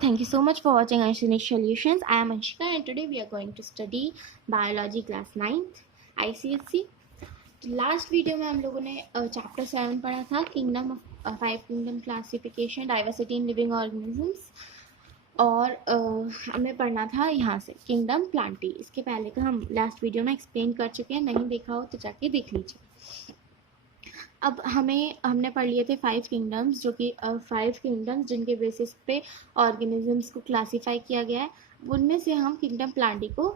Thank you so much for watching Anshini's Solutions. I am Anshika and today we are going to study Biology Class 9th ICSE. Last video में हम लोगों ने chapter 7 पढ़ा था, kingdom of 5 kingdom classification, diversity in living organisms, और हमें पढ़ना था यहाँ से किंगडम प्लांटी. इसके पहले का हम लास्ट वीडियो में एक्सप्लेन कर चुके हैं, नहीं देखा हो तो जाके देख लीजिए. अब हमने पढ़ लिए थे 5 किंगडम्स, जो कि 5 किंगडम्स जिनके बेसिस पे ऑर्गेनिजम्स को क्लासीफाई किया गया है. उनमें से हम किंगडम प्लांटी को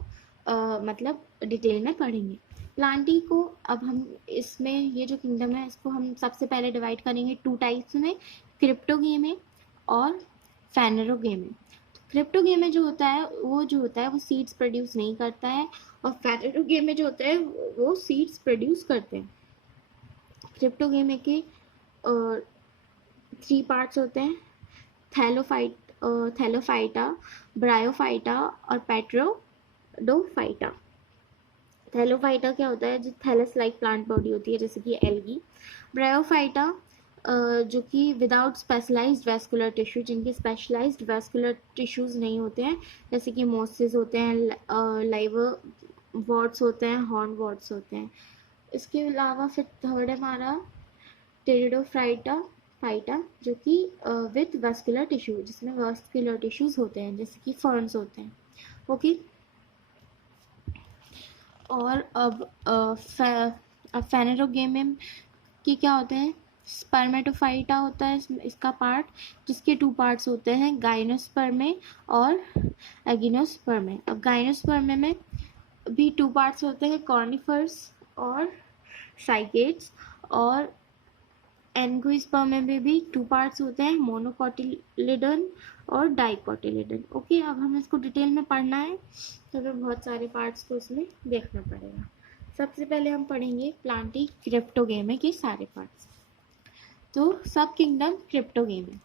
मतलब डिटेल में पढ़ेंगे. प्लांटी को अब हम इसमें ये जो किंगडम है इसको हम सबसे पहले डिवाइड करेंगे 2 टाइप्स में, क्रिप्टोगेमे और फेनेरोगेमे. क्रिप्टोगेमे जो होता है वो सीड्स प्रोड्यूस नहीं करता है, और फेनेरोगेमे जो होता है वो सीड्स प्रोड्यूस करते हैं. क्रिप्टोगेमे के 3 पार्ट्स होते हैं, थैलोफाइटा, ब्रायोफाइटा और पेट्रोडोफाइटा. थैलोफाइटा क्या होता है, जो थैलस लाइक प्लांट बॉडी होती है जैसे कि एल्गी. ब्रायोफाइटा जो कि विदाउट स्पेशलाइज्ड वेस्कुलर टिश्यू, जिनके स्पेशलाइज्ड वेस्कुलर टिश्यूज नहीं होते हैं, जैसे कि मोसिस होते हैं, लाइवर वॉर्ड्स होते हैं, हॉर्न वॉर्ड्स होते हैं. इसके अलावा फिर थर्ड है हमारा टेरिडोफाइटा, जो कि विथ वेस्कुलर टिश्यू, जिसमें वेस्कुलर टिश्यूज होते हैं जैसे कि फर्न्स होते हैं. ओके. और अब फेनेरोगेमे की क्या होते हैं, स्पर्मेटोफाइटा होता है इसका पार्ट, जिसके 2 पार्ट्स होते हैं, गाइनोस्पर्मे और एगिनोस्पर्मे. अब गाइनोस्पर्मे में भी 2 पार्ट्स होते हैं, कॉर्निफर्स और साइकेट्स. और एंजियोस्पर्म में भी 2 पार्ट्स होते हैं, मोनोकोटिलिडन और डाइकोटिलिडन. ओके. अब हमें इसको डिटेल में पढ़ना है तो हमें बहुत सारे पार्ट्स को इसमें देखना पड़ेगा. सबसे पहले हम पढ़ेंगे प्लांटी क्रिप्टोगेमे के सारे पार्ट्स. तो सब किंगडम क्रिप्टोगेमे.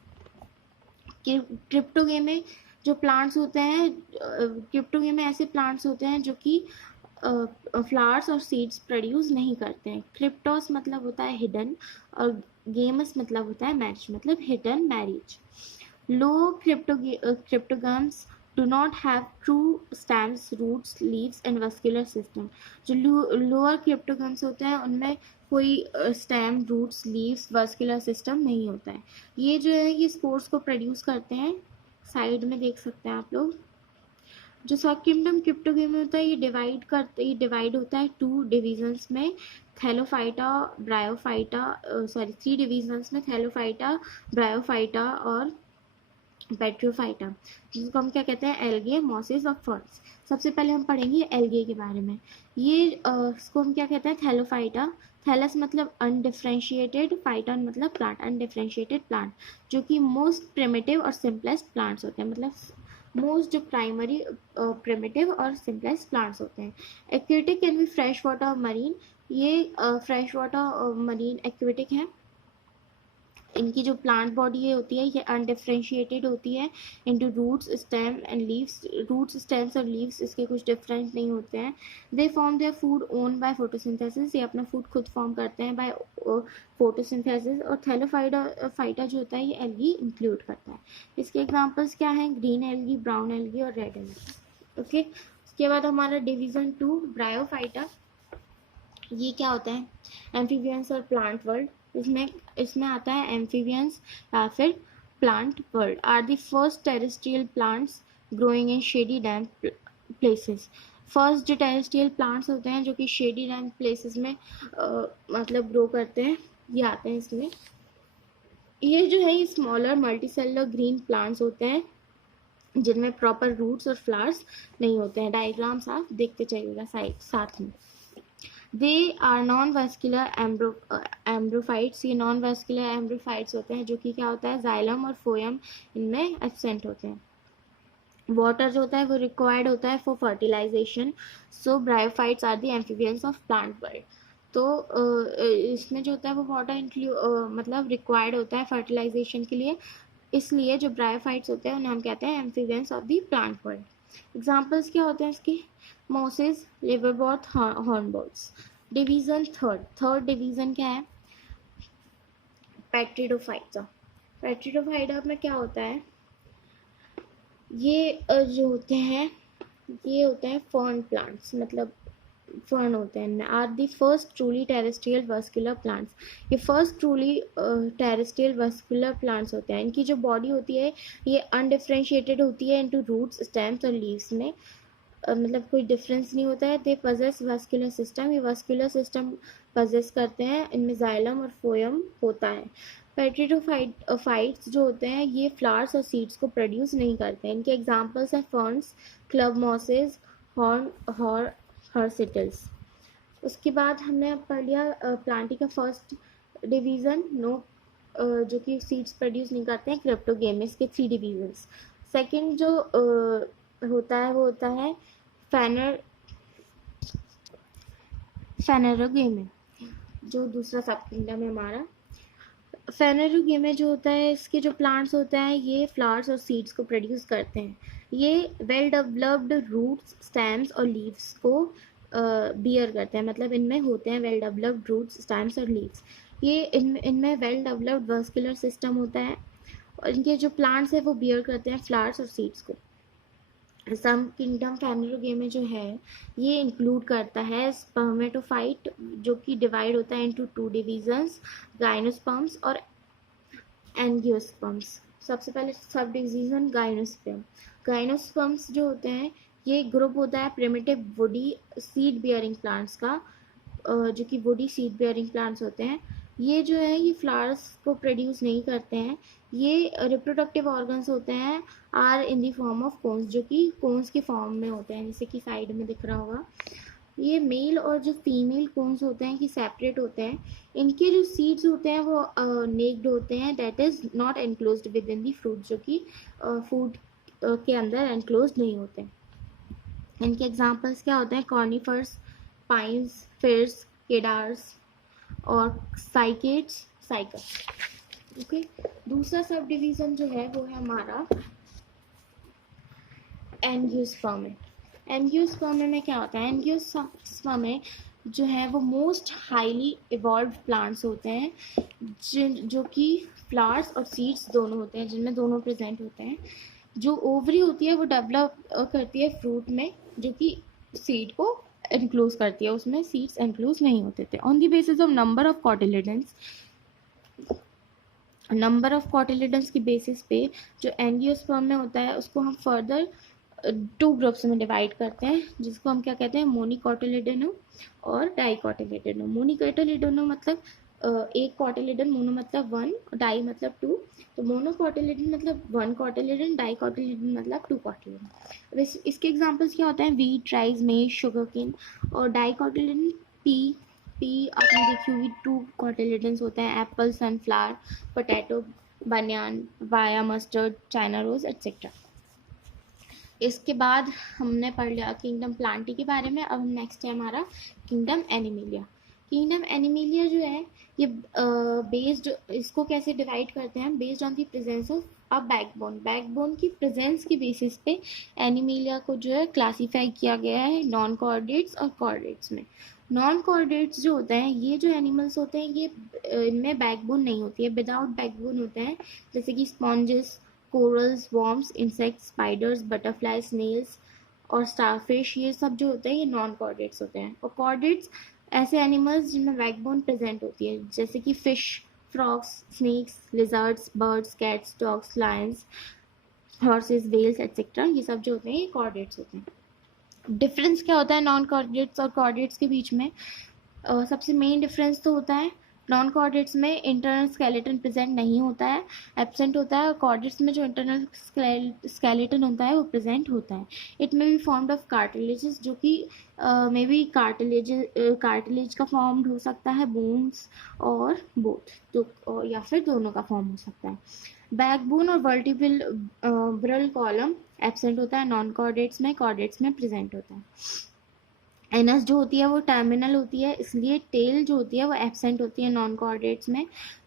क्रिप्टोगेमे जो प्लांट्स होते हैं, क्रिप्टोगेमे ऐसे प्लांट्स होते हैं जो कि फ्लावर्स और सीड्स प्रोड्यूस नहीं करते हैं. क्रिप्टोस मतलब होता है हिडन, और गेमस मतलब होता है मैरिज, मतलब hidden marriage. Low cryptogams do not have true stems, roots, leaves and vascular system. जो लोअर क्रिप्टोगम्स होते हैं उनमें कोई stem, roots, leaves, vascular system नहीं होता है. ये जो है ये स्पोर्स को प्रोड्यूस करते हैं. साइड में देख सकते हैं आप लोग. जो सब किंगडम क्रिप्टोगेमे होता है ये डिवाइड होता है 2 डिविजन्स में, थैलोफाइटा, ब्रायोफाइटा, 3 डिविजन्स में, थैलोफाइटा, ब्रायोफाइटा और पेट्रोफाइटा, जिसको हम क्या कहते हैं, एल्गे, मॉसेस और फर्न्स. सबसे पहले हम पढ़ेंगे एल्गे के बारे में. ये इसको हम क्या कहते हैं, थैलोफाइटा. थैलस मतलब अनडिफ्रेंशिएटेड, फाइटन मतलब प्लांट, अनडिफ्रेंशिएटेड प्लांट, जो कि मोस्ट प्रिमिटिव और सिंपलेस्ट प्लांट्स होते हैं, मतलब मोस्ट जो प्राइमरी प्रिमिटिव और सिंपलेस्ट प्लांट्स होते हैं. Aquatic can be fresh water marine. ये फ्रेश वाटर मरीन एक्वेटिक है. इनकी जो प्लांट बॉडी है होती है ये अनडिफ्रेंशिएटेड होती है into roots, stem and leaves. Roots, stems और लीव्स इसके कुछ डिफरेंट नहीं होते हैं. They form their food own by photosynthesis. ये अपना फूड खुद फॉर्म करते हैं बाय फोटोसिंथेसिस. और थैलोफाइटा जो होता है ये एल्गी इंक्लूड करता है. इसके एग्जांपल्स क्या हैं, ग्रीन एल्गी, ब्राउन एल्गी और रेड एल्गी. ओके. उसके बाद हमारा डिवीजन 2 ब्रायोफाइटा. ये क्या होता है, एम्फीबियंस और प्लांट वर्ल्ड. इसमें आता है एम्फीबियंस या फिर plant world. Are the first terrestrial plants growing in shady damp places. First जो टेरेस्ट्रियल प्लांट्स होते हैं जो कि शेडी डैम्प प्लेसेस में मतलब ग्रो करते हैं, ये आते हैं इसमें. ये जो है ये स्मॉलर मल्टीसेलुलर ग्रीन प्लांट्स होते हैं जिनमें प्रॉपर रूट्स और फ्लावर्स नहीं होते हैं. डायग्राम्स आप देखते चलिएगा साथ में. They are non vascular embryophytes. ये नॉन वेस्कुलर एम्ब्रोफाइट्स होते हैं जो कि क्या होता है, जाइलम और फोयम इनमें एब्सेंट होते हैं. वाटर जो होता है वो रिक्वायर्ड होता है for fertilisation. So bryophytes are the amphibians of plant world. तो इसमें जो होता है वो वाटर मतलब रिक्वायर्ड होता है फर्टिलाइजेशन के लिए, इसलिए जो ब्रायोफाइट्स होते हैं उन्हें हम कहते हैं amphibians of the plant world. Examples क्या होते हैं इसके, मोसेस, लिवरवॉर्थ, हॉर्नबोल्स. डिवीजन थर्ड डिवीजन क्या है, पेट्रिडोफाइटा. पेट्रिडोफाइटा में क्या होता है, ये जो होते हैं, ये होते हैं फर्न प्लांट्स, मतलब फर्न होते हैं, are the first truly terrestrial vascular plants. ये first truly terrestrial vascular plants होते हैं। इनकी जो बॉडी होती है ये अनडिफ्रेंशिएटेड होती है इनटू रूट्स, स्टेम्स और लीव्स में, मतलब कोई डिफरेंस नहीं होता है। दे पजेस वस्कुलर सिस्टम, ये वस्कुलर सिस्टम पजेस करते हैं। इनमें जाइलम और फोयम होता है। पेट्रिडोफाइट्स जो होते हैं ये फ्लावर्स और सीड्स को प्रोड्यूस नहीं करते हैं। इनके एग्जांपल्स हैं फर्न्स, क्लब मॉसेस, हॉर्न हॉर्सिटल्स। उसके बाद हमने पढ़ लिया प्लांटी का फर्स्ट डिवीज़न, नो, जो कि सीड्स प्रोड्यूस नहीं करते हैं, क्रिप्टोगेमिस के 3 डिवीजन्स। सेकंड जो होता है वो होता है फैनर फेनेरोगेमे, जो दूसरा सब किंगडम है हमारा। फेनेरोगेमे जो होता है, इसके जो प्लांट्स होते हैं ये फ्लावर्स और सीड्स को प्रोड्यूस करते हैं। ये वेल डेवलप्ड रूट्स, स्टेम्स और लीव्स को बियर करते हैं, मतलब इनमें होते हैं वेल डेवलप्ड रूट्स, स्टेम्स और लीव्स। ये इनमें वेल डेवलप्ड वस्कुलर सिस्टम होता है और इनके जो प्लांट्स है वो बियर करते हैं फ्लावर्स और सीड्स को। सम किंगडम फेनेरोगेमे जो है ये इंक्लूड करता है स्पर्मेटोफाइट, जो कि डिवाइड होता है इनटू 2 डिवीजन्स, गाइनोस्पर्म्स और एंजियोस्पर्म्स। सबसे पहले सब डिवीजन गाइनोस्पर्म। गाइनोस्पर्म्स जो होते हैं ये ग्रुप होता है primitive woody seed bearing plants का, जो कि वुडी सीड बियरिंग प्लांट्स होते हैं। ये जो है ये फ्लावर्स को प्रोड्यूस नहीं करते हैं। ये रिप्रोडक्टिव ऑर्गन्स होते हैं, are in the form of cones, जो कि कोन्स के फॉर्म में होते हैं, जैसे कि साइड में दिख रहा होगा। ये मेल और जो फीमेल कोन्स होते हैं कि सेपरेट होते हैं। इनके जो सीड्स होते हैं वो नेक्ड होते हैं, that is not enclosed with in the fruit, जो कि फूड के अंदर एनक्लोज नहीं होते हैं। इनके एग्जांपल्स क्या होते हैं, कॉर्निफर्स, पाइन्स, फिर्स, केडार्स और साइकेड्स, साइकस। ओके, दूसरा सब डिवीजन जो है वो है हमारा एंजियोस्पर्म। एंजियोस्पर्म में क्या होता है, एंजियोस्पर्म में जो है वो मोस्ट हाईली इवॉल्व प्लांट्स होते हैं, जो कि फ्लावर्स और सीड्स दोनों होते हैं, जिनमें दोनों प्रेजेंट होते हैं। जो ओवरी होती है वो डेवलप करती है फ्रूट में, जो कि सीड को एनक्लोज करती है, उसमें सीड्स एनक्लोज नहीं होते थे। On the basis of number of cotyledons की बेसिस पे जो एंजियोस्पर्म में होता है उसको हम फर्दर 2 ग्रुप्स में डिवाइड करते हैं, जिसको हम क्या कहते हैं, मोनिकोटिलिडोनम और डाइकोटिलिडोनम। मोनिकोटिलिडोनम मतलब एक कॉटिलिडन, मोनो मतलब 1, डाई मतलब 2। तो मोनोकोटिलिडन मतलब 1 कॉटिलिडन, डाइकोटिलिडन मतलब 2 कॉटिलिडन। इसके एग्जांपल्स क्या होते हैं, वीट, राइस, मेज, शुगर केन। और डाइकोटिलिडन पी, आपने देखी होगी 2 कॉटिलिडन्स होते हैं, एप्पल, सनफ्लावर, पोटैटो, बनियान, वाया, मस्टर्ड, चाइना रोज एट्सेट्रा। इसके बाद हमने पढ़ लिया किंगडम प्लांटी के बारे में। अब नेक्स्ट है हमारा किंगडम एनिमिलिया। किंगडम एनिमिलिया जो है ये बेस्ड, इसको कैसे डिवाइड करते हैं, based on the presence of a backbone. Backbone की प्रेजेंस की बेसिस पे एनिमिलिया को जो है क्लासीफाई किया गया है नॉन कॉर्डेट्स और कॉर्डेट्स में। नॉन कॉर्डेट्स जो होते हैं ये जो एनिमल्स होते हैं ये इनमें बैकबोन नहीं होती है, विदाउट बैकबोन होते हैं, जैसे कि sponges, corals, worms, insects, spiders, butterfly, snails और स्टारफिश, ये सब जो होते हैं ये नॉन कॉर्डेट्स होते हैं। और कॉर्डेट्स ऐसे एनिमल्स जिनमें बैकबोन प्रेजेंट होती है, जैसे कि fish, frogs, snakes, lizards, birds, cats, dogs, lions, horses, whales etcetera, ये सब जो होते हैं ये कॉर्डेट्स होते हैं। डिफरेंस क्या होता है नॉन कॉर्डेट्स और कॉर्डेट्स के बीच में? सबसे मेन डिफरेंस तो होता है नॉन कॉर्डेट्स में इंटरनल स्केलेटन प्रेजेंट नहीं होता है, एब्सेंट होता है, और कॉर्डेट्स में जो इंटरनल स्केलेटन होता है वो प्रेजेंट होता है। It may be formed of cartilages, जो कि मे बी कार्टिलेज का फॉर्म हो सकता है, बोन्स और बोथ, तो या फिर दोनों का फॉर्म हो सकता है। बैकबोन और वर्टिब्रल कॉलम एब्सेंट होता है नॉन कॉर्डेट्स में, कॉर्डेट्स में प्रेजेंट होता है। एनस जो होती है वो टर्मिनल होती है, इसलिए टेल जो होती है वो एब्सेंट होती है नॉन कॉर्डेट्स में।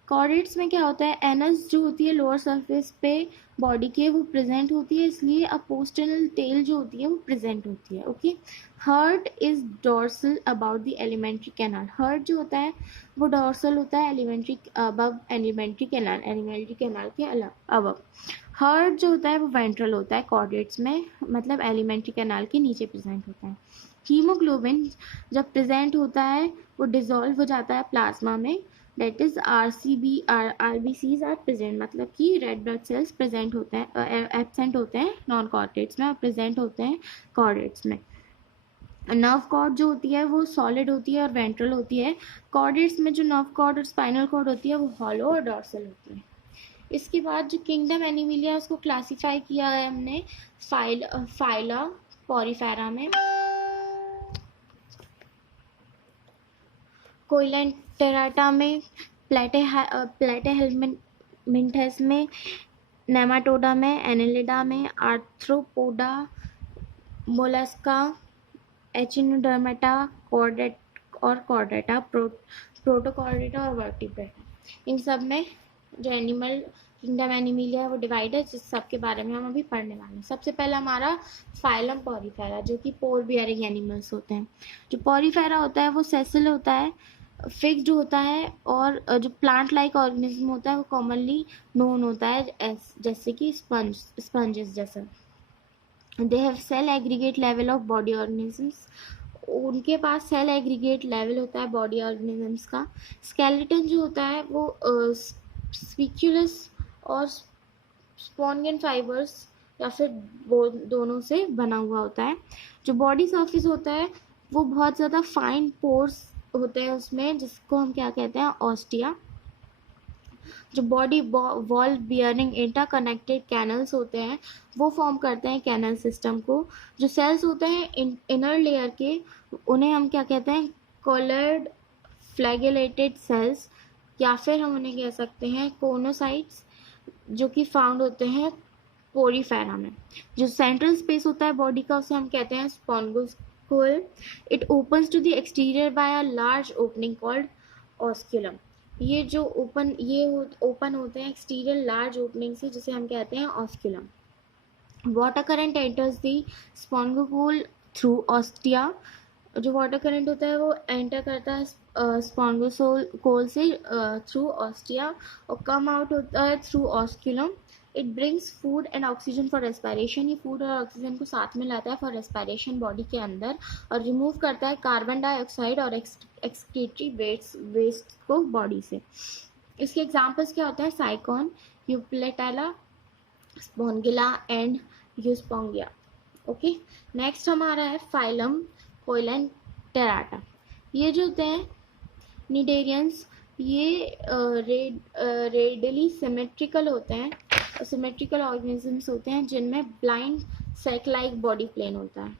कॉर्डेट्स में क्या होता है, एनस जो होती है लोअर सरफेस पे बॉडी के वो प्रेजेंट होती है, इसलिए अपोस्टनल टेल जो होती है वो प्रेजेंट होती है। Okay, heart is dorsal about the alimentary canal. Heart जो होता है वो डोर्सल होता है alimentary above alimentary canal, alimentary canal के अबव। हार्ट जो होता है वो वेंट्रल होता है, कॉर्डेट्स में, मतलब एलिमेंट्री कैनाल के नीचे प्रेजेंट होता है। हीमोग्लोबिन जब प्रेजेंट होता है वो डिसॉल्व हो जाता है प्लाज्मा में, that is RBCs are present, मतलब कि रेड ब्लड सेल्स प्रेजेंट होते हैं, एब्सेंट होते हैं नॉन कॉर्डेट्स में और प्रेजेंट होते हैं कॉर्डेट्स में। नर्व कॉर्ड जो होती है वो सॉलिड होती है और वेंट्रल होती है। कॉर्डेट्स में जो नर्व कॉर्ड और स्पाइनल कॉर्ड होती है वो हॉलो और डॉर्सल होती है। इसके बाद जो किंगडम एनिमिलिया उसको क्लासिफाई किया है हमने फाइला पॉरीफेरा में, कोइलेंटेराटा में, प्लेटेहेल्मिन्थेस में, नेमाटोडा में, एनेलिडा में, आर्थ्रोपोडा, मोलस्का, एचिनोडर्मेटा, कॉर्डेटा, प्रोटोकॉर्डेटा और वर्टिब्रेटा, इन सब में जो एनिमल किंगडम एनिमिलिया है वो डिवाइड है, जिस सब के बारे में हम अभी पढ़ने वाले हैं। सबसे पहला हमारा फाइलम पॉरीफेरा, जो कि पोर बियरिंग एनिमल्स होते हैं। जो पॉरीफेरा होता है वो सेसिल होता है, फिक्स्ड होता है, और जो प्लांट लाइक ऑर्गेनिज्म होता है वो कॉमनली नोन होता है जैसे कि स्पंजेस जैसा। They have cell aggregate level of body organisms, उनके पास सेल एग्रीगेट लेवल होता है बॉडी ऑर्गेनिजम्स का। स्केलेटन जो होता है वो स्पीक्यूलस और स्पॉन्गियन फाइबर्स या फिर दोनों से बना हुआ होता है। जो बॉडी सरफेस होता है वो बहुत ज़्यादा फाइन पोर्स होते हैं उसमें, जिसको हम क्या कहते हैं, ऑस्टिया। जो body wall bearing interconnected canals होते हैं वो फॉर्म करते हैं कैनल सिस्टम को। जो सेल्स होते हैं इनर लेयर के, उन्हें हम क्या कहते हैं, कोलर्ड फ्लैगेलेटेड सेल्स, या फिर हम उन्हें कह सकते हैं कोनोसाइट्स, जो कि फाउंड होते हैं पोरीफेरा में। जो सेंट्रल स्पेस होता है बॉडी का उसे हम कहते हैं spongocoel. It opens to the exterior by a large opening called osculum. ये जो ओपन होते हैं एक्सटीरियर लार्ज ओपनिंग से, जिसे हम कहते हैं osculum. Water current enters the spongocoel through ostia. जो वाटर करंट होता है वो एंटर करता है स्पॉन्गोकोल से थ्रू ऑस्टिया और कम आउट होता है through osculum. It brings food and oxygen for respiration, ये फूड और ऑक्सीजन को साथ में लाता है फॉर रेस्पिरेशन बॉडी के अंदर, और रिमूव करता है कार्बन डाइऑक्साइड और एक्सक्रीटरी वेस्ट को बॉडी से। इसके एग्जांपल्स क्या होते हैं, साइकॉन, यूप्लेटेला, स्पॉन्गिला एंड यूस्पोंगिया। ओके, नेक्स्ट हमारा है फाइलम कोइलेंटेराटा। ये जो होते हैं निडेरियंस, ये रेडियली सिमेट्रिकल होते हैं, सिमेट्रिकल ऑर्गेनिजम्स होते हैं जिनमें ब्लाइंड सेक लाइक बॉडी प्लेन होता है।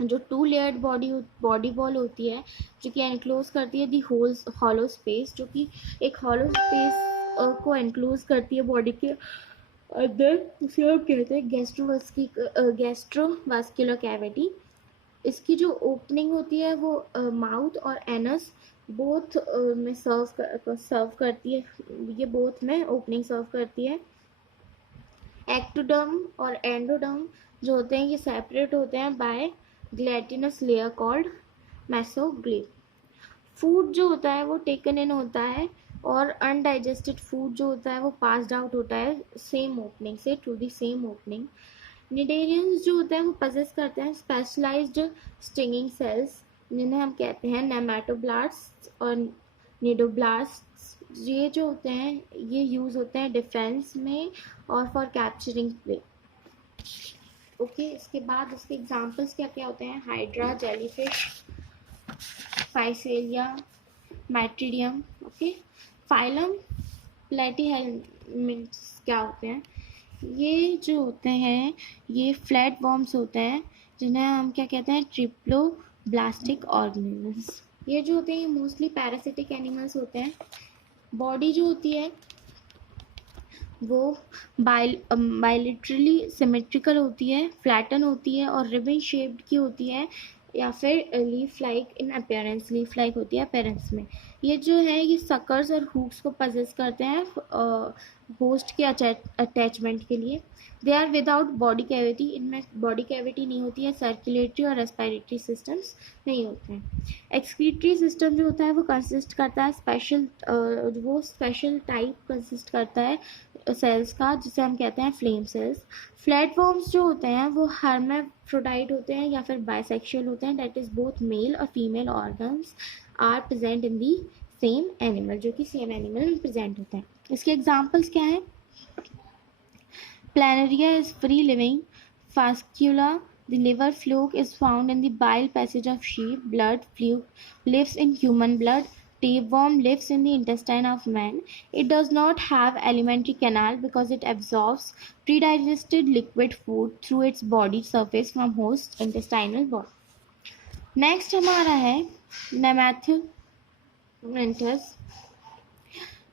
जो टू लेयर्ड बॉडी बॉल होती है जो कि एनक्लोज करती है दी होल हॉलो स्पेस, जो कि एक हॉलो स्पेस को एनक्लोज करती है बॉडी के अंदर, उसे हम कहते हैं गैस्ट्रोवास्कुलर कैविटी। इसकी जो ओपनिंग होती है वो माउथ और एनस बोथ में सर्व करती है, ये बोथ में ओपनिंग सर्व करती है। एक्टोडर्म और एंडोडर्म जो होते हैं ये सेपरेट होते हैं बाय ग्लैटिनस लेयर कॉल्ड मेसोग्लिफ। फूड जो होता है वो टेकन इन होता है, और अनडाइजेस्टेड फूड जो होता है वो पास्ड आउट होता है सेम ओपनिंग से to the same opening. Cnidarians जो होते हैं वो पजेस करते हैं स्पेशलाइज्ड स्टिंगिंग सेल्स, जिन्हें हम कहते हैं नेमाटोब्लास्ट और निडोब्लास्ट। ये जो होते हैं ये यूज होते हैं डिफेंस में और फॉर कैप्चरिंग प्रे। ओके, इसके बाद उसके एग्जांपल्स क्या क्या होते हैं, hydra, jellyfish, physalia, metridium. Okay, phylum platyhelminthes क्या होते हैं, ये जो होते हैं ये फ्लैट वॉर्म्स होते हैं, जिन्हें हम क्या कहते हैं, ट्रिप्लोब्लास्टिक ऑर्गेनिजम्स। ये जो होते हैं ये मोस्टली पैरासिटिक एनिमल्स होते हैं। बॉडी जो होती है वो बायलेटरली सिमेट्रिकल होती है, फ्लैटन होती है और रिबन शेप्ड की होती है, या फिर leaf like in appearance, leaf like होती है अपीयरेंस में। ये जो है ये सकर्स और हुक्स को पजेस करते हैं होस्ट के अटैचमेंट के लिए। They are without body cavity, इनमें बॉडी कैविटी नहीं होती है, सर्कुलेटरी और रेस्पिरेटरी सिस्टम्स नहीं होते हैं। एक्सक्रीटरी सिस्टम जो होता है वो कंसिस्ट करता है स्पेशल टाइप कंसिस्ट करता है सेल्स का, जिसे हम कहते हैं फ्लेम सेल्स। फ्लैटवर्म्स जो होते हैं वो हर्माफ्रोडाइट होते हैं या फिर बाइसेक्सुअल होते हैं, दैट इज बोथ मेल और female organs are present in the same animal, जो कि सेम एनिमल में प्रेजेंट होते हैं। इसके एग्जाम्पल्स क्या हैं? Planaria is free living. Fascicula, the liver fluke, is found in the bile passage of sheep. Blood fluke lives in human blood. Tapeworm lives in the intestine of man. It does not have alimentary canal because it absorbs predigested liquid food through its body surface from host intestinal wall. Next हमारा है Nematodontus.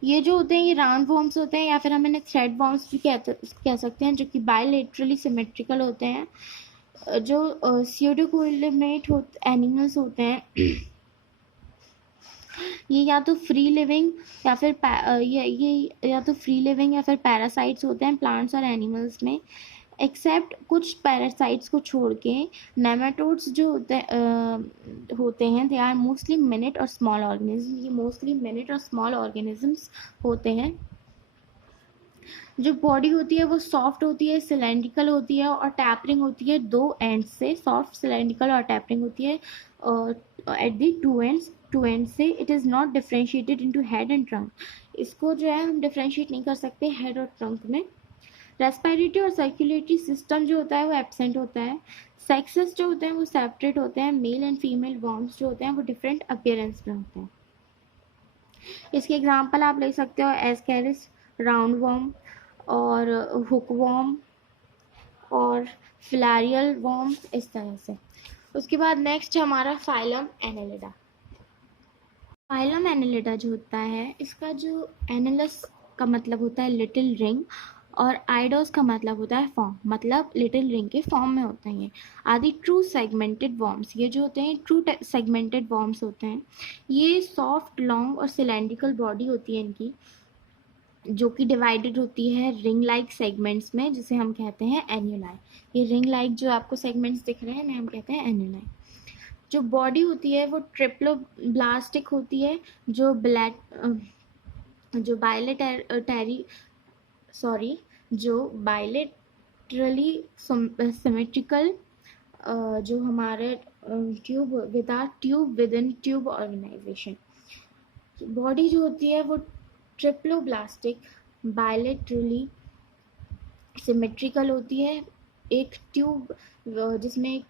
ये जो होते हैं ये round worms होते हैं या फिर हम इन्हें थ्रेड वॉर्म्स भी कह सकते हैं, जो कि बायलेटरली सिमेट्रिकल होते हैं, जो स्यूडोकोइलेमेट एनिमल्स होते हैं। ये या तो फ्री लिविंग या फिर ये या तो फ्री लिविंग या फिर पैरासाइट्स होते हैं प्लांट्स और एनिमल्स में, एक्सेप्ट कुछ पैरासाइट्स को छोड़ के। नेमाटोड्स जो होते हैं दे आर मोस्टली मिनट और स्मॉल ऑर्गेनिज्म। ये मोस्टली मिनट और स्मॉल ऑर्गेनिजम्स होते हैं। जो बॉडी होती है वो सॉफ्ट होती है, सिलेंड्रिकल होती है और टैपरिंग होती है दो एंड्स से। सॉफ्ट, सिलेंड्रिकल और टैपरिंग होती है एट दी टू एंड से। It is not differentiated into head and trunk. इसको जो है हम डिफ्रेंशिएट नहीं कर सकते हेड और ट्रंक में। रेस्पिरेटरी और सर्कुलेटरी सिस्टम जो होता है वो एब्सेंट होता है। सेक्सेस जो होते हैं वो सेपरेट होते हैं। मेल एंड फीमेल वॉर्म्स जो होते हैं वो डिफरेंट अपीयरेंस में होते हैं। इसके एग्जांपल आप ले सकते हो एस्केरिस, राउंड वॉर्म और हुक वॉर्म और फिलारियल वॉर्म, इस तरह से। उसके बाद नेक्स्ट है हमारा फाइलम एनेलिडा। फाइलम एनेलिडा जो होता है इसका जो एनालस का मतलब होता है लिटिल रिंग और आइडोस का मतलब होता है फॉर्म, मतलब लिटिल रिंग के फॉर्म में होते हैं ये। आदि ट्रू सेगमेंटेड वॉर्म्स, ये जो होते हैं ट्रू सेगमेंटेड वॉर्म्स होते हैं। ये सॉफ्ट, लॉन्ग और सिलेंड्रिकल बॉडी होती है इनकी, जो कि डिवाइडेड होती है रिंग लाइक सेगमेंट्स में, जिसे हम कहते हैं एन्यूलाई। ये रिंग लाइक जो आपको सेगमेंट्स दिख रहे हैं इन्हें हम कहते हैं एन्यूलाई। जो बॉडी होती है वो ट्रिप्लोब्लास्टिक होती है, जो बायलेटरली सिमेट्रिकल, जो हमारे tube within tube organisation. Body जो होती है वो ट्रिप्लोब्लास्टिक, बायलेटरली सिमेट्रिकल होती है, एक ट्यूब जिसमें एक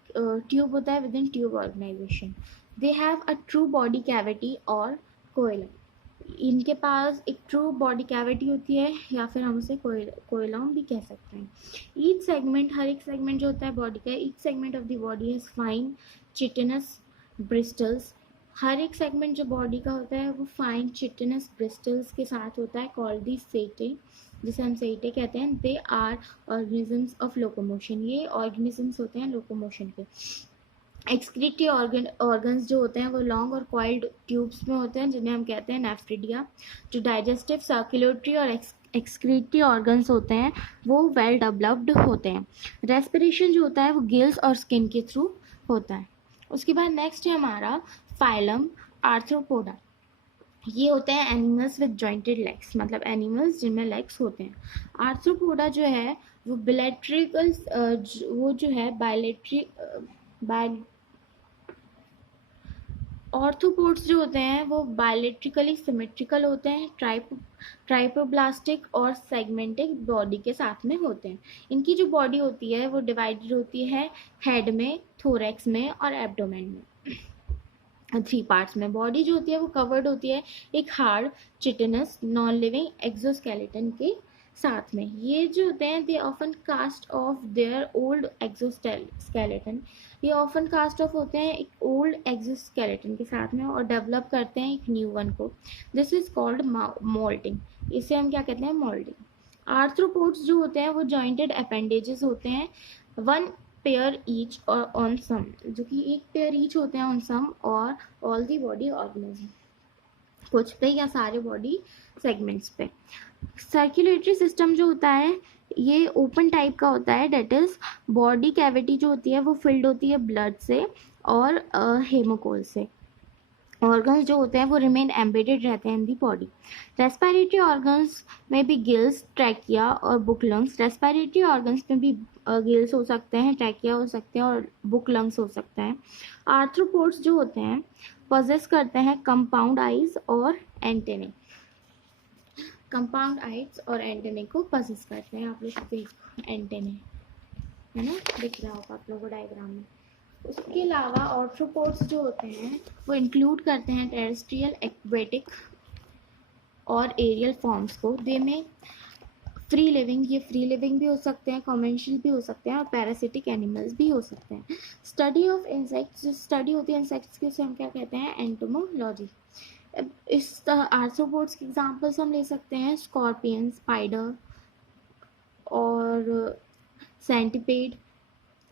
ट्यूब होता है within tube organisation. They have a true body cavity और कोइलम। इनके पास एक ट्रू बॉडी कैविटी होती है या फिर हम उसे कोइलम भी कह सकते हैं। ईच सेगमेंट, हर एक सेगमेंट जो होता है बॉडी का, each segment of the body has fine chitinous bristles. हर एक सेगमेंट जो बॉडी का होता है वो फाइन चिटिनस ब्रिस्टल्स के साथ होता है, कॉल्ड दी सेटे, जिसे हम सेटे कहते हैं। They are organisms of locomotion, ये ऑर्गेनिजम्स होते हैं लोकोमोशन के। एक्सक्रीटरी ऑर्गन्स जो होते हैं वो लॉन्ग और कॉइल्ड ट्यूब्स में होते हैं, जिन्हें हम कहते हैं नेफ्रिडिया। जो डाइजेस्टिव, सर्कुलेटरी और एक्सक्रीटरी ऑर्गन्स होते हैं वो वेल डेवलप्ड होते हैं। रेस्पिरेशन जो होता है वो गिल्स और स्किन के थ्रू होता है। उसके बाद नेक्स्ट है हमारा फाइलम आर्थ्रोपोडा। ये होते हैं एनिमल्स विद जॉइंटेड लेग्स, मतलब एनिमल्स जिनमें लेग्स होते हैं। आर्थ्रोपोडा जो है वो बिलेट्रिकल, वो जो है ऑर्थोपोड्स जो होते हैं वो बायलेट्रिकली सिमेट्रिकल होते हैं, ट्राइपोब्लास्टिक और सेगमेंटिक बॉडी के साथ में होते हैं। इनकी जो बॉडी होती है वो डिवाइडेड होती है हेड में, थोरैक्स में और एब्डोमेन में, 3 पार्ट्स में। बॉडी जो होती है वो कवर्ड होती है एक hard chitinous non living exoskeleton के साथ में। ये जो होते हैं they often cast off their old exoskeleton, ये ऑफन कास्ट ऑफ होते हैं एक ओल्ड एक्सोस्केलेटन के साथ में और डेवलप करते हैं एक न्यू वन को। दिस इज कॉल्ड मोल्टिंग, इसे हम क्या कहते हैं, मोल्डिंग। आर्थ्रोपोड्स जो होते हैं वो जॉइंटेड अपेंडेजेस होते हैं, 1 पेयर ईच और ऑन सम, जो कि 1 पेयर ईच होते हैं ऑन सम और ऑल दी बॉडी ऑर्गेनिज्म, कुछ पे या सारे बॉडी सेगमेंट्स पे। सर्कुलेटरी सिस्टम जो होता है ये ओपन टाइप का होता है, डेट इज बॉडी कैविटी जो होती है वो फिल्ड होती है ब्लड से और हेमोकोल से। ऑर्गन्स जो होते हैं वो रिमेन एम्बेडेड रहते हैं इन दी बॉडी। रेस्पिरेटरी ऑर्गन्स में भी गिल्स, ट्रैकिया और बुक लंग्स। रेस्पिरेटरी ऑर्गन्स में भी गिल्स हो सकते हैं, ट्रैकिया हो सकते हैं और बुक लंग्स हो सकते हैं। आर्थ्रोपोड्स जो होते हैं पोजेस करते हैं कंपाउंड आइज और एंटेने। कंपाउंड आइज और एंटेने को पोजेस करते हैं। आप लोग देखो एंटेने है ना, दिख रहा होगा आप लोगों को डायग्राम में। उसके अलावा ऑर्थ्रोपोड्स जो होते हैं वो इंक्लूड करते हैं टेरेस्ट्रियल, एक्वेटिक और एरियल फॉर्म्स को। दे में फ्री लिविंग, ये फ्री लिविंग भी हो सकते हैं, कॉमर्शियल भी हो सकते हैं और पैरासिटिक एनिमल्स भी हो सकते हैं। स्टडी ऑफ इंसेक्ट्स, जो स्टडी होती है इंसेक्ट्स की, उसे हम क्या कहते हैं, एंटोमोलॉजी। इस आर्थ्रोपोड्स के एग्जांपल्स हम ले सकते हैं स्कॉर्पियन, स्पाइडर और सेंटिपेड।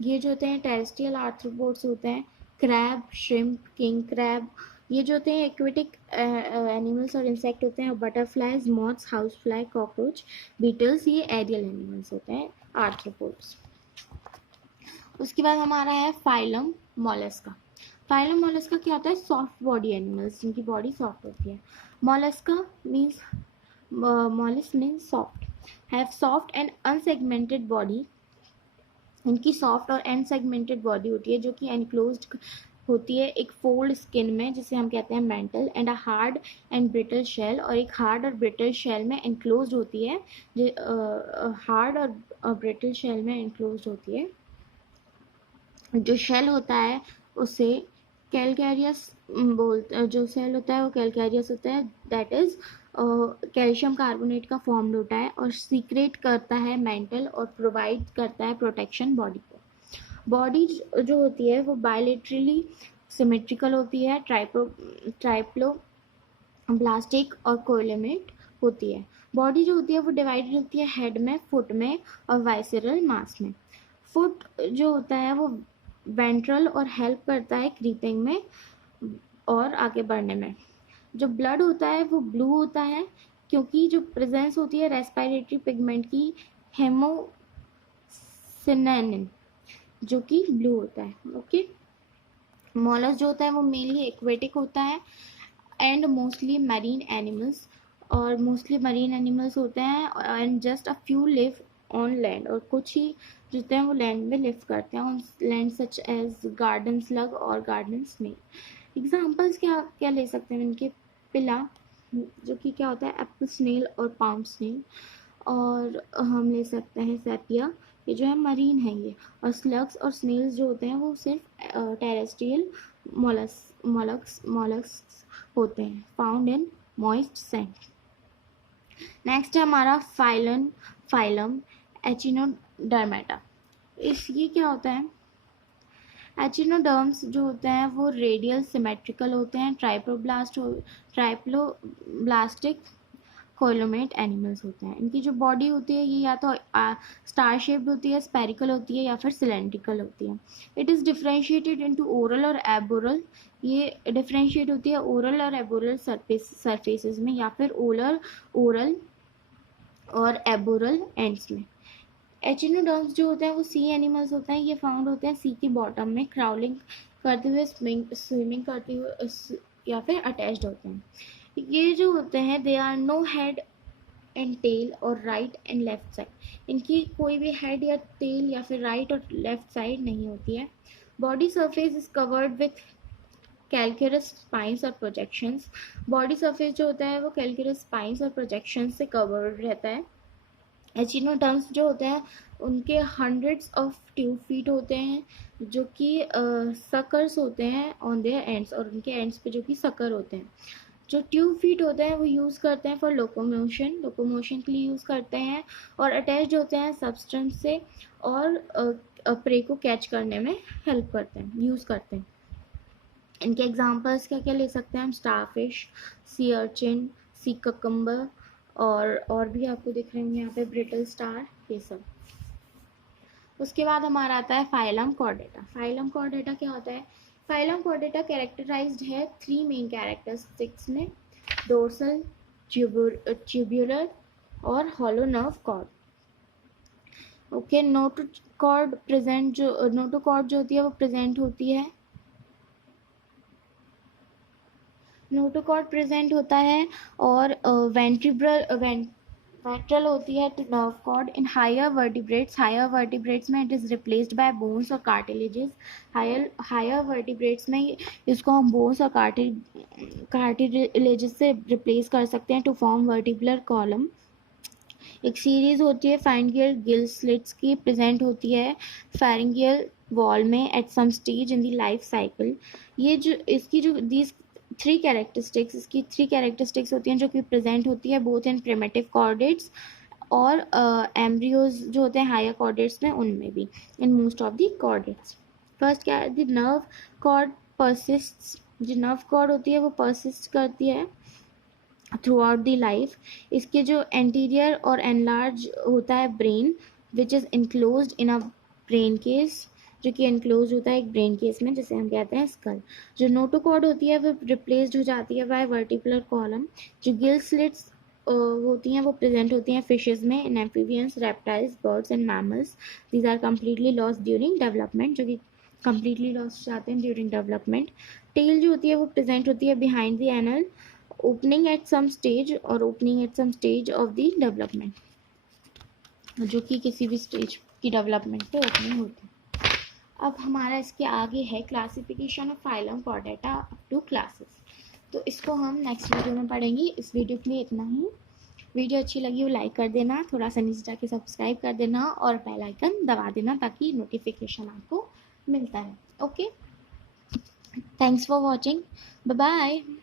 ये जो होते हैं टेरेस्ट्रियल आर्थ्रोपोड्स होते हैं। क्रैब, श्रिम्प, किंग क्रैब, ये जो होते हैं एक्वेटिक एनिमल्स और इंसेक्ट होते हैं। Butterflies, moths, house fly, cockroach, beetles, ये एरियल एनिमल्स होते हैं आर्थ्रोपोड्स। उसके बाद हमारा है फाइलम मोलस्का। फाइलम मोलस्का क्या होता है, सॉफ्ट बॉडी एनिमल्स जिनकी बॉडी सॉफ्ट होती है। Mollusca means mollusks means soft, have soft and unsegmented body। इनकी सॉफ्ट और अनसेगमेंटेड बॉडी होती है जो कि एनक्लोज्ड होती है एक फोल्ड स्किन में, जिसे हम कहते हैं mantle, and a hard and brittle shell, और एक हार्ड और ब्रिटल शेल में एनक्लोज्ड होती है। हार्ड और ब्रिटल शेल में एनक्लोज्ड होती है। जो शेल होता है उसे कैलकैरियस बोलते, जो सेल होता है वो कैलकैरियस होता है, दैट इज कैल्शियम कार्बोनेट का फॉर्म्ड होता है और सीक्रेट करता है मेंटल और प्रोवाइड करता है प्रोटेक्शन बॉडी को। बॉडी जो होती है वो बायलेटरली सिमेट्रिकल होती है, ट्राइप्लो ब्लास्टिक और कोइलेमेट होती है। बॉडी जो होती है वो डिवाइडेड होती है हेड में, फुट में और वाइसरल मास में। फुट जो होता है वो वेंट्रल और हेल्प करता है क्रीपिंग में और आगे बढ़ने में। जो ब्लड होता है वो ब्लू होता है क्योंकि जो प्रेजेंस होती है रेस्पिरेटरी पिगमेंट की, हेमोसिनेनिन, जो कि ब्लू होता है। ओके, मॉलस जो होता है वो मेनली एक्वेटिक होता है एंड मोस्टली मरीन एनिमल्स, और मोस्टली मरीन एनिमल्स होते हैं and just a few live on land, और कुछ ही जो होते हैं वो लैंड में लिव करते हैं on land, such as garden slug और गार्डन स्नेक। एग्जाम्पल्स क्या क्या ले सकते हैं इनके, पिला जो कि क्या होता है एप्पल स्नेल और पाउंड स्नेल, और हम ले सकते हैं सेपिया, ये जो है मरीन है ये, और स्लग्स और स्नेल्स जो होते हैं वो सिर्फ टेरेस्ट्रियल मोलस्क्स होते हैं, found in moist sand. Next है हमारा फाइलम एचिनोडर्मेटा। इस ये क्या होता है, एचिनोडर्म्स जो होते हैं वो रेडियल सिमेट्रिकल होते हैं, ट्राइप्लोब्लास्टिक कोइलोमेट एनिमल्स होते हैं। इनकी जो बॉडी होती है ये या तो स्टार शेप्ड होती है, स्पेरिकल होती है या फिर सिलेंड्रिकल होती है। It is differentiated into oral और एबोरल, ये डिफ्रेंशिएट होती है ओरल और एबोरल सरफेसेस में या फिर ओरल और एबोरल एंड्स में। एचिनोडर्म्स जो होते हैं वो सी एनिमल्स होते हैं, ये फाउंड होते हैं सी की बॉटम में, क्राउलिंग करते हुए, स्विमिंग करते हुए या फिर अटैच्ड होते हैं। ये जो होते हैं they are no head and tail और राइट एंड लेफ्ट साइड, इनकी कोई भी हेड या टेल या फिर राइट और लेफ्ट साइड नहीं होती है। Body surface is covered with calcareous spines और प्रोजेक्शंस, बॉडी सरफेस जो होता है वो कैल्केरस स्पाइंस और प्रोजेक्शंस से कवर्ड रहता है। एचिनोडर्म्स जो होते हैं उनके हंड्रेड्स ऑफ ट्यूब फीट होते हैं जो कि सकर्स होते हैं ऑन देयर एंड्स, और उनके एंड्स पे जो कि सकर होते हैं। जो ट्यूब फीट होते हैं वो यूज़ करते हैं फॉर लोकोमोशन के लिए यूज़ करते हैं, और अटैच्ड होते हैं सब्सटेंस से, और प्रे को कैच करने में हेल्प करते हैं, यूज़ करते हैं। इनके एग्जांपल्स क्या क्या ले सकते हैं हम, स्टारफिश, सी अर्चिन, सी ककम्बर, और भी आपको दिख रहे होंगे यहाँ पे ब्रिटल स्टार, ये सब। उसके बाद हमारा आता है फाइलम कॉर्डेटा। फाइलम कॉर्डेटा क्या होता है, फाइलम कॉर्डेटा कैरेक्टराइज्ड है 3 मेन कैरेक्टरिस्टिक्स में, डोर्सल, ट्यूब्यूलर और hollow nerve cord. Okay, notochord जो होती है वो प्रेजेंट होती है नोटोकॉर्ड प्रेजेंट होता है और वेंट्रल होती है two nerve cord in higher vertebrates में it is replaced by bones और कार्टिलेजेस। हायर वर्टिब्रेट्स में इसको हम बोन्स और कार्टिलेजेस से रिप्लेस कर सकते हैं टू फॉर्म वर्टिब्रल कॉलम। एक सीरीज होती है फाइनगियल गिल स्लिट्स की, प्रेजेंट होती है फेरिंगियल वॉल में at some stage in the life cycle. ये जो इसकी जो दीज इसकी थ्री कैरेक्टरिस्टिक्स होती हैं जो कि प्रेजेंट होती है बोथ इन प्रिमिटिव कॉर्डेट्स और एम्ब्रियोज जो होते हैं हायर कॉर्डेट्स में, उनमें भी in most of the chordates. First क्या है, द नर्व कॉर्ड परसिस्ट्स। जो नर्व कॉर्ड होती है वो परसिस्ट करती है थ्रू आउट द लाइफ। इसके जो एंटीरियर और एनलार्ज होता है brain which is enclosed in a brain case, जो कि एनक्लोज होता है एक ब्रेन केस में जिसे हम कहते हैं स्कल। जो नोटोकॉर्ड होती है वो रिप्लेस्ड हो जाती है बाय वर्टिकुलर कॉलम। जो गिल स्लिट्स होती हैं वो प्रेजेंट होती हैं फिशेज में, in amphibians, reptiles, birds and mammals. These are completely lost during development, जो कि कम्प्लीटली लॉस्ट जाते हैं ड्यूरिंग डेवलपमेंट। टेल जो होती है वो प्रेजेंट होती है behind the anal, opening at some stage of the development, जो कि किसी भी स्टेज की डेवलपमेंट पे ओपनिंग होती है। अब हमारा इसके आगे है classification of phylum chordata up to classes, तो इसको हम नेक्स्ट वीडियो में पढ़ेंगे। इस वीडियो के लिए इतना ही। वीडियो अच्छी लगी हो लाइक कर देना, थोड़ा सा नीचे जाके सब्सक्राइब कर देना और बेल आइकन दबा देना ताकि नोटिफिकेशन आपको मिलता है। Okay, thanks for watching, bye bye.